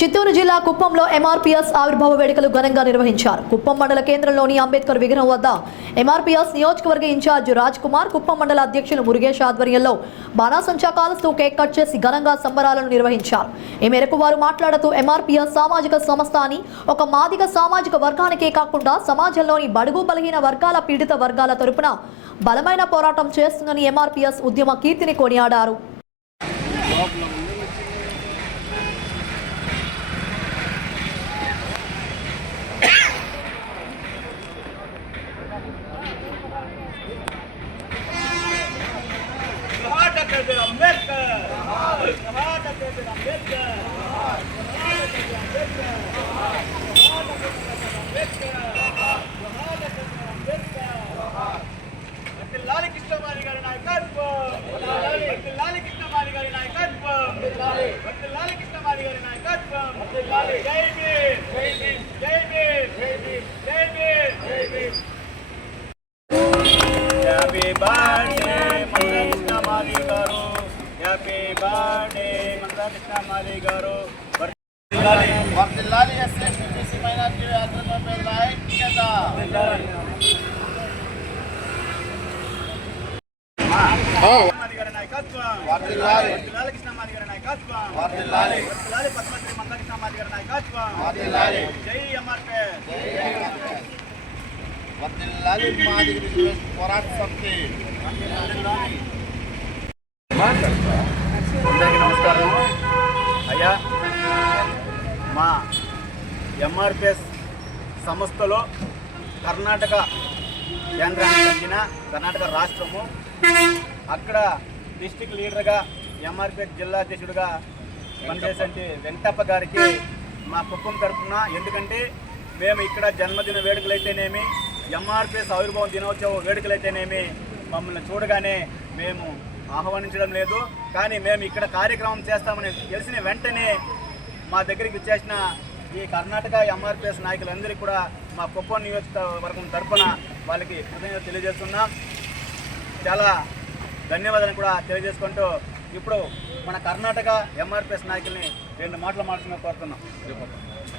చిత్తూరు జిల్లా కుప్పంలో ఎంఆర్పీఎస్ ఆవిర్భావ వేడుకలు ఘనంగా నిర్వహించారు. కుప్పం మండల కేంద్రంలోని అంబేద్కర్ విగ్రహం వద్ద ఎంఆర్పీఎస్ నియోజకవర్గ ఇన్ఛార్జ్ రాజ్ కుమార్, కుప్పం మండల అధ్యక్షులు మురుగేష్ ఆధ్వర్యంలో బాణాసంచా కాలుస్తూ కేక్ కట్ చేసి ఘనంగా సంబరాలను నిర్వహించారు. ఈ మేరకు వారు మాట్లాడుతూ ఎంఆర్పీఎస్ సామాజిక సంస్థ అని ఒక మాదిగ సామాజిక వర్గానికే కాకుండా సమాజంలోని బడుగు బలహీన వర్గాల పీడిత వర్గాల తరపున బలమైన పోరాటం చేస్తుందని ఎంఆర్పీఎస్ ఉద్యమ కీర్తిని కొనియాడారు. నమస్కారం అయ్యా. మా ఎంఆర్పిఎస్ సంస్థలో కర్ణాటక కేంద్రానికి చెందిన కర్ణాటక రాష్ట్రము, అక్కడ డిస్టిక్ లీడర్గా ఎంఆర్పిఎస్ జిల్లా అధ్యక్షుడిగా పనిచేసే వెంకటప్ప గారికి మా కుప్పం తరఫున, ఎందుకంటే మేము ఇక్కడ జన్మదిన వేడుకలైతేనేమి, ఎంఆర్పిఎస్ ఆవిర్భావ దినోత్సవ వేడుకలైతేనేమి మమ్మల్ని చూడగానే మేము ఆహ్వానించడం లేదు. కానీ మేము ఇక్కడ కార్యక్రమం చేస్తామని తెలిసిన వెంటనే మా దగ్గరికి వచ్చేసిన ఈ కర్ణాటక ఎంఆర్పిఎస్ నాయకులందరికీ కూడా మా కుప్పం నియోజకవర్గం తరఫున వాళ్ళకి కృతజ్ఞతలు తెలియజేస్తున్నాం. చాలా ధన్యవాదాలు కూడా తెలియజేసుకుంటూ ఇప్పుడు మన కర్ణాటక ఎంఆర్పిఎస్ నాయకుల్ని 2 మాటలు మాట్లాడుతున్నా కోరుతున్నాం.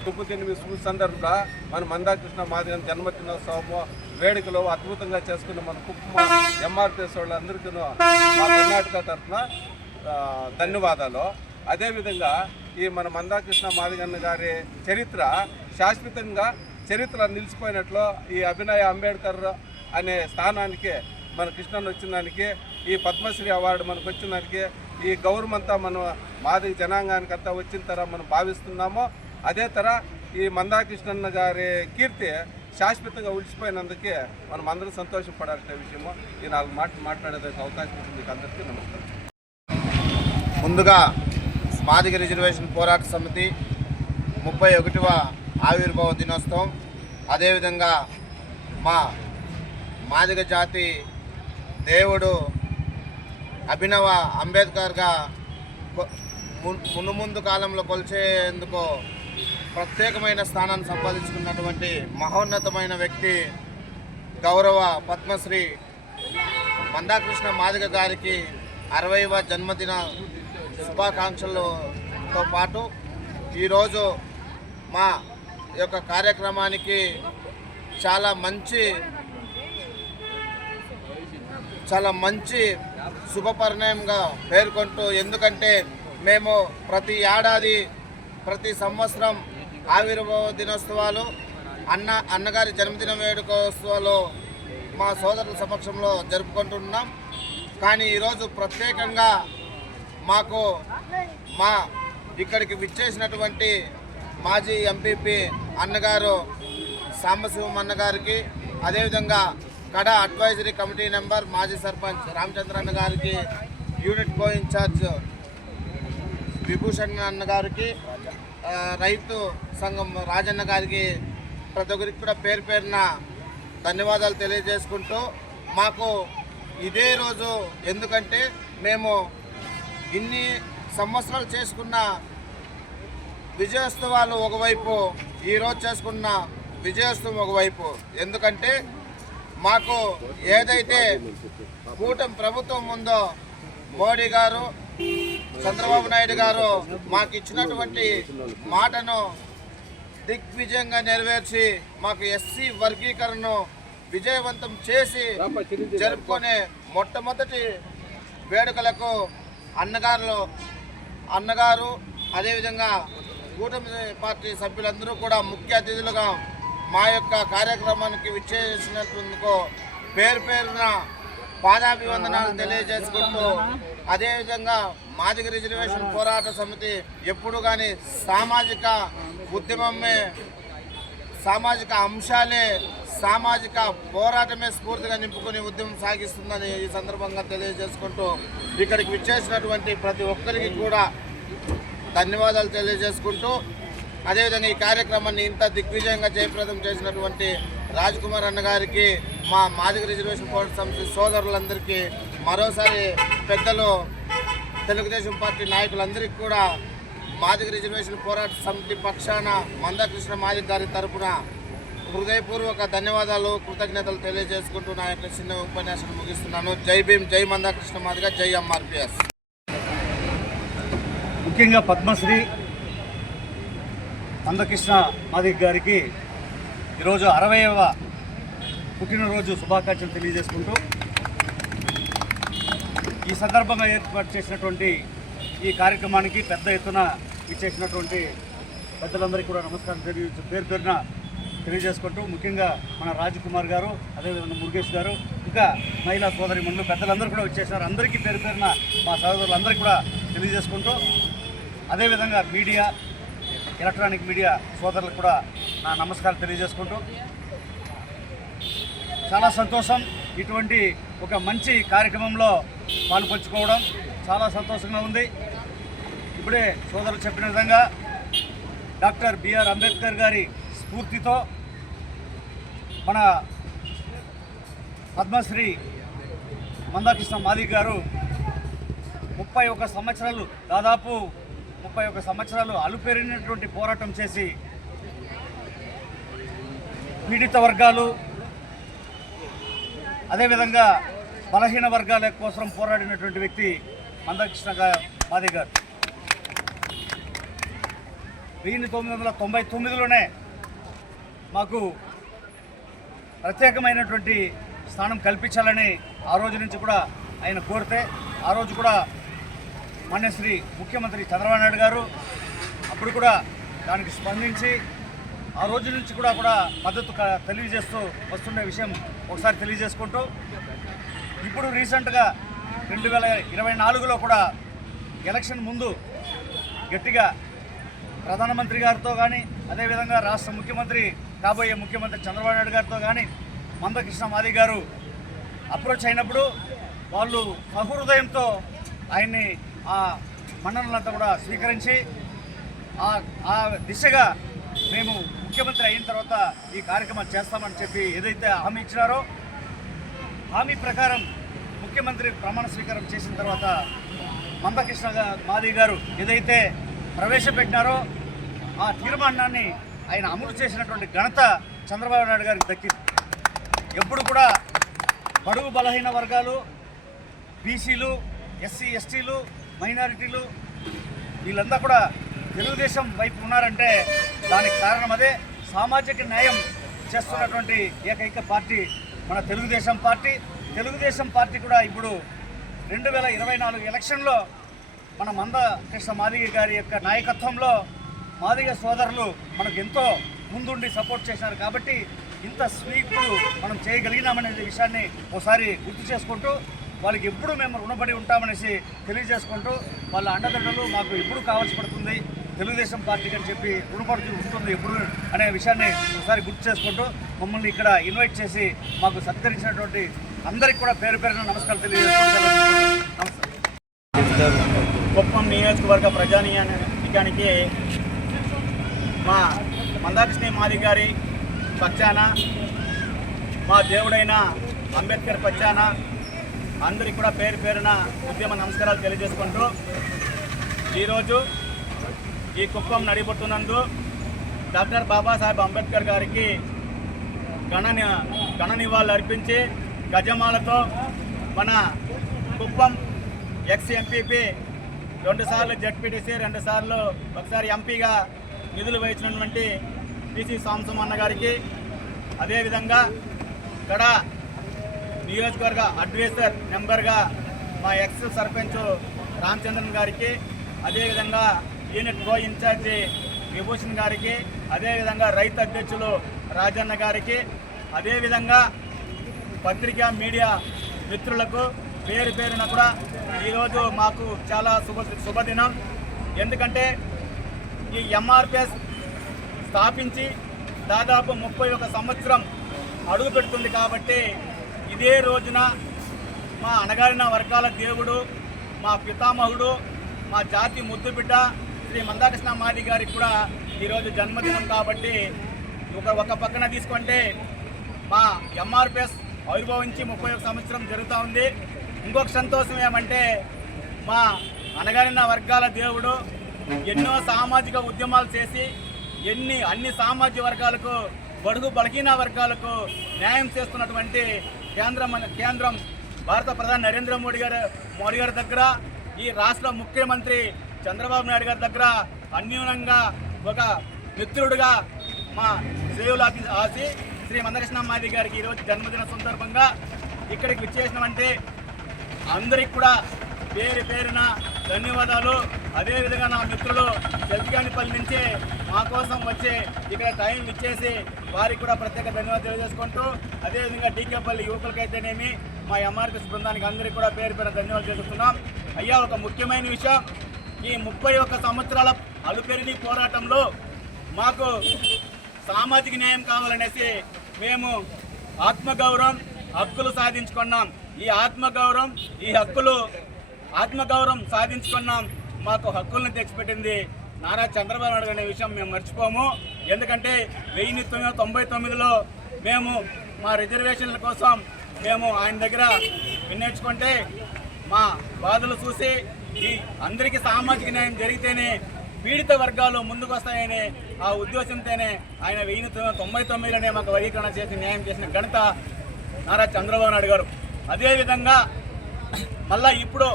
కుప్ప స్కూల్ సందర్భంగా మన మందాకృష్ణ మాదిగ జన్మదినోత్సవం వేడుకలు అద్భుతంగా చేసుకున్న మన కుప్ప ఎంఆర్పిఎస్ వాళ్ళందరికీ మా కర్ణాటక తరఫున ధన్యవాదాలు. అదేవిధంగా ఈ మన మందాకృష్ణ మాదిగన్న గారి చరిత్ర శాశ్వతంగా చరిత్ర నిలిచిపోయినట్లు ఈ అభినయ అంబేద్కర్ అనే స్థానానికి మన కృష్ణన్ వచ్చిన దానికి, ఈ పద్మశ్రీ అవార్డు మనకు వచ్చిన దానికి, ఈ గౌరవం అంతా మన మాదిగ జనాంగానికి అంతా వచ్చిన తర మనం భావిస్తున్నాము. అదే తర ఈ మందాకృష్ణన్న గారి కీర్తి శాశ్వతంగా ఉలిచిపోయినందుకే మనం అందరూ సంతోషపడాల్సిన విషయము. ఈ 4 మాటలు మాట్లాడేందుకు అవకాశం ఉంది. మీకు అందరికీ నమస్కారం. ముందుగా మాదిగ రిజర్వేషన్ పోరాట సమితి 31వ ఆవిర్భావ దినోత్సవం, అదేవిధంగా మా మాదిగ జాతి దేవుడు అభినవ అంబేద్కర్గా మునుముందు కాలంలో కొలిచేందుకు ప్రత్యేకమైన స్థానాన్ని సంపాదించుకున్నటువంటి మహోన్నతమైన వ్యక్తి గౌరవ పద్మశ్రీ మందాకృష్ణ మాదిగ గారికి 60వ జన్మదిన శుభాకాంక్షలతో పాటు ఈరోజు మా యొక్క కార్యక్రమానికి చాలా మంచి శుభపరిణామంగా పేర్కొంటూ, ఎందుకంటే మేము ప్రతి ఏడాది ప్రతి సంవత్సరం ఆవిర్భావ దినోత్సవాలు, అన్నగారి జన్మదిన వేడుకోత్సవాలు మా సోదరుల సమక్షంలో జరుపుకుంటున్నాం. కానీ ఈరోజు ప్రత్యేకంగా మాకు మా ఇక్కడికి విచ్చేసినటువంటి మాజీ ఎంపీపీ అన్నగారు సాంబశివం అన్నగారికి, అదేవిధంగా కడ అడ్వైజరీ కమిటీ మెంబర్ మాజీ సర్పంచ్ రామచంద్రన్న గారికి, యూనిట్ కో ఇన్ఛార్జ్ విభూషణ్ అన్న గారికి, రైతు సంఘం రాజన్న గారికి, ప్రతి ఒక్కరికి కూడా పేరు పేరున ధన్యవాదాలు తెలియజేసుకుంటూ, మాకు ఇదే రోజు, ఎందుకంటే మేము ఇన్ని సంవత్సరాలు చేసుకున్న విజయోత్సవాలు ఒకవైపు, ఈరోజు చేసుకున్న విజయోత్సవం ఒకవైపు, ఎందుకంటే మాకు ఏదైతే కూటమి ప్రభుత్వం ఉందో మోడీ గారు చంద్రబాబు నాయుడు గారు మాకు ఇచ్చినటువంటి మాటను దిగ్విజయంగా నెరవేర్చి మాకు ఎస్సీ వర్గీకరణను విజయవంతం చేసి జరుపుకునే మొట్టమొదటి వేడుకలకు అన్నగారు అదేవిధంగా కూటమి పార్టీ సభ్యులందరూ కూడా ముఖ్య అతిథులుగా మా యొక్క కార్యక్రమానికి విచ్చేసినందుకు పేరున పాదాభివందనాలు తెలియజేసుకుంటూ అదేవిధంగా మాదిగ రిజర్వేషన్ పోరాట సమితి ఎప్పుడు కానీ సామాజిక ఉద్యమమే, సామాజిక అంశాలే, సామాజిక పోరాటమే స్ఫూర్తిగా నింపుకొని ఉద్యమం సాగిస్తుందని ఈ సందర్భంగా తెలియజేసుకుంటూ ఇక్కడికి విచ్చేసినటువంటి ప్రతి ఒక్కరికి కూడా ధన్యవాదాలు తెలియజేసుకుంటూ అదేవిధంగా ఈ కార్యక్రమాన్ని ఇంత దిగ్విజయంగా జయప్రదం చేసినటువంటి రాజ్ కుమార్ అన్న గారికి, మా మాదిగ రిజర్వేషన్ పోరాట సమితి సోదరులందరికీ, మరోసారి పెద్దలు తెలుగుదేశం పార్టీ నాయకులందరికీ కూడా మాదిగ రిజర్వేషన్ పోరాట సమితి పక్షాన మందాకృష్ణ మాదిగ గారి తరపున హృదయపూర్వక ధన్యవాదాలు, కృతజ్ఞతలు తెలియజేసుకుంటూ నా యొక్క చిన్న ఉపన్యాసం ముగిస్తున్నాను. జై భీమ్, జై మందాకృష్ణ మాదిగ, జై ఎంఆర్పిఎస్. ముఖ్యంగా పద్మశ్రీ మందకృష్ణ మాదిగ గారికి ఈరోజు 60వ పుట్టినరోజు శుభాకాంక్షలు తెలియజేసుకుంటూ ఈ సందర్భంగా ఏర్పాటు చేసినటువంటి ఈ కార్యక్రమానికి పెద్ద ఎత్తున ఇచ్చేసినటువంటి పెద్దలందరికీ కూడా నమస్కారం పేరున తెలియజేసుకుంటూ ముఖ్యంగా మన రాజ్ కుమార్ గారు, అదేవిధంగా మురుగేష్ గారు, ఇంకా మహిళా సోదరి మనులు పెద్దలందరూ కూడా వచ్చేసినారు. అందరికీ పేరున మా సోదరులందరికీ కూడా తెలియజేసుకుంటూ అదేవిధంగా మీడియా, ఎలక్ట్రానిక్ మీడియా సోదరులకు కూడా నా నమస్కారం తెలియజేసుకుంటూ చాలా సంతోషం. ఇటువంటి ఒక మంచి కార్యక్రమంలో పాల్పంచుకోవడం చాలా సంతోషంగా ఉంది. ఇప్పుడే సోదరులు చెప్పిన విధంగా డాక్టర్ బిఆర్ అంబేద్కర్ గారి స్ఫూర్తితో మన పద్మశ్రీ మందాకృష్ణ మాదిగ గారు 31 సంవత్సరాలు, దాదాపు 31 సంవత్సరాలు అలుపెరిగినటువంటి పోరాటం చేసి పీడిత వర్గాలు, అదేవిధంగా బలహీన వర్గాల కోసం పోరాడినటువంటి వ్యక్తి మందాకృష్ణ మాదిగ గారు. 1999లోనే మాకు ప్రత్యేకమైనటువంటి స్థానం కల్పించాలని ఆ రోజు నుంచి కూడా ఆయన కోరితే, ఆ రోజు కూడా మాన్యశ్రీ ముఖ్యమంత్రి చంద్రబాబు నాయుడు గారు అప్పుడు కూడా దానికి స్పందించి ఆ రోజు నుంచి కూడా మద్దతు తెలియజేస్తూ వస్తున్న విషయం ఒకసారి తెలియజేసుకుంటూ ఇప్పుడు రీసెంట్గా 2024లో కూడా ఎలక్షన్ ముందు గట్టిగా ప్రధానమంత్రి గారితో కానీ, అదేవిధంగా రాష్ట్ర ముఖ్యమంత్రి, కాబోయే ముఖ్యమంత్రి చంద్రబాబు నాయుడు గారితో కానీ మందకృష్ణ మాదిగ గారు అప్రోచ్ అయినప్పుడు వాళ్ళు సహృదయంతో ఆయన్ని ఆ మన్ననలంతా కూడా స్వీకరించి ఆ దిశగా మేము ముఖ్యమంత్రి అయిన తర్వాత ఈ కార్యక్రమం చేస్తామని చెప్పి ఏదైతే హామీ ఇచ్చినారో హామీ ప్రకారం ముఖ్యమంత్రి ప్రమాణ స్వీకారం చేసిన తర్వాత మందకృష్ణ మాదిగ గారు ఏదైతే ప్రవేశపెట్టినారో ఆ తీర్మానాన్ని ఆయన అమలు చేసినటువంటి ఘనత చంద్రబాబు నాయుడు గారికి దక్కింది. ఎప్పుడు కూడా బడుగు బలహీన వర్గాలు, బీసీలు, ఎస్సీ ఎస్టీలు, మైనారిటీలు వీళ్ళంతా కూడా తెలుగుదేశం వైపు ఉన్నారంటే దానికి కారణం అదే. సామాజిక న్యాయం చేస్తున్నటువంటి ఏకైక పార్టీ మన తెలుగుదేశం పార్టీ. తెలుగుదేశం పార్టీ కూడా ఇప్పుడు 2024 ఎలక్షన్లో మన మందకృష్ణ మాదిగ గారి యొక్క నాయకత్వంలో మాదిగ సోదరులు మనకు ఎంతో ముందుండి సపోర్ట్ చేశారు కాబట్టి ఇంత స్వీపులు మనం చేయగలిగినామనే విషయాన్ని ఒకసారి గుర్తు చేసుకుంటూ వాళ్ళకి ఎప్పుడు మేము రుణపడి ఉంటామనేసి తెలియజేసుకుంటూ వాళ్ళ అండదండలు మాకు ఎప్పుడు కావాల్సి పడుతుంది, తెలుగుదేశం పార్టీకి అని చెప్పి రుణపడుతూ ఉంటుంది ఎప్పుడు అనే విషయాన్ని ఒకసారి గుర్తు చేసుకుంటూ మమ్మల్ని ఇక్కడ ఇన్వైట్ చేసి మాకు సత్కరించినటువంటి అందరికీ కూడా పేరున నమస్కారాలు తెలియజేసుకుంటాను. కుప్పం నియోజకవర్గ ప్రజానీయానికి మా మందాకృష్ణ మాదిగ గారి పక్షాన, మా దేవుడైన అంబేద్కర్ పక్షాన అందరికీ కూడా పేరున ఉద్యమ నమస్కారాలు తెలియజేసుకుంటూ ఈరోజు ఈ కుప్పం నడిబొట్టునందు డాక్టర్ బాబాసాహెబ్ అంబేద్కర్ గారికి ఘన నివాళులు అర్పించి గజమాలతో మన కుప్పం ఎక్స్ ఎంపీపీ 2 సార్లు జడ్పీటీసీ, 2 సార్లు ఒకసారి ఎంపీగా నిధులు వహించినటువంటి పిసి సాంబశివన్న గారికి, అదేవిధంగా ఇక్కడ నియోజకవర్గ అడ్వైజర్ నెంబర్గా మా ఎక్స్ సర్పంచ్ రామచంద్రన్ గారికి, అదేవిధంగా యూనిట్ కో ఇన్ఛార్జి విభూషణ్ గారికి, అదేవిధంగా రైతు అధ్యక్షులు రాజన్న గారికి, అదేవిధంగా పత్రికా మీడియా మిత్రులకు పేరు పేరున కూడా ఈరోజు మాకు చాలా శుభదినం. ఎందుకంటే ఈ ఎంఆర్పిఎస్ స్థాపించి దాదాపు 31 సంవత్సరం అడుగు పెడుతుంది కాబట్టి ఇదే రోజున మా అణగారిన వర్గాల దేవుడు, మా పితామహుడు, మా జాతి ముద్దుబిడ్డ శ్రీ మందాకృష్ణ మాది గారికి కూడా ఈరోజు జన్మదినం కాబట్టి ఒక పక్కన తీసుకుంటే మా ఎంఆర్పిఎస్ ఆవిర్భవించి 31 సంవత్సరం జరుగుతూ ఉంది. ఇంకొక సంతోషం ఏమంటే మా అణగారిన వర్గాల దేవుడు ఎన్నో సామాజిక ఉద్యమాలు చేసి అన్ని సామాజిక వర్గాలకు, బడుగు బలహీన వర్గాలకు న్యాయం చేస్తున్నటువంటి కేంద్రం భారత ప్రధాని నరేంద్ర మోడీ గారి దగ్గర, ఈ రాష్ట్ర ముఖ్యమంత్రి చంద్రబాబు నాయుడు గారి దగ్గర అన్యూనంగా ఒక మిత్రుడుగా మా శ్రేయులాసి శ్రీ మందకృష్ణ మాది గారికి ఈరోజు జన్మదిన సందర్భంగా ఇక్కడికి విచ్చేసినామంటే అందరికి కూడా పేరు పేరున ధన్యవాదాలు. అదేవిధంగా నా మిత్రులు జగ్గానిపల్లి నుంచి మా కోసం వచ్చి ఇక్కడ టైం ఇచ్చేసి వారికి కూడా ప్రత్యేక ధన్యవాదాలు తెలియజేసుకుంటూ, అదేవిధంగా డీకేపల్లి యువకులకైతేనేమి మా ఎంఆర్పిఎస్ బృందానికి అందరికీ కూడా పేరు పేరు ధన్యవాదాలు తెలుస్తున్నాం. అయ్యా, ఒక ముఖ్యమైన విషయం, ఈ 31 సంవత్సరాల అలుపెరిగి పోరాటంలో మాకు సామాజిక న్యాయం కావాలనేసి మేము ఆత్మగౌరవం, హక్కులు సాధించుకున్నాం. ఈ ఆత్మగౌరవం సాధించుకున్నాం. మాకు హక్కులను తెచ్చిపెట్టింది నారా చంద్రబాబు నాయుడు అనే విషయం మేము మర్చిపోము. ఎందుకంటే 1999లో మేము మా రిజర్వేషన్ల కోసం మేము ఆయన దగ్గర విన్నవించుకుంటే మా బాధలు చూసి ఈ అందరికీ సామాజిక న్యాయం జరిగితేనే పీడిత వర్గాలు ముందుకు వస్తాయని ఆ ఉద్దేశంతోనే ఆయన 1999లోనే మాకు వర్గీకరణ చేసి న్యాయం చేసిన ఘనత నారా చంద్రబాబు నాయుడు గారు. అదేవిధంగా మళ్ళా ఇప్పుడు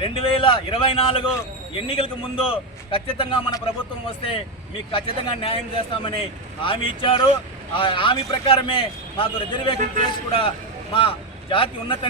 2024 ఎన్నికలకు ముందు ఖచ్చితంగా మన ప్రభుత్వం వస్తే మీకు ఖచ్చితంగా న్యాయం చేస్తామని హామీ ఇచ్చారు. ఆ హామీ ప్రకారమే మాకు రిజర్వేషన్ చేసి కూడా మా జాతి ఉన్నత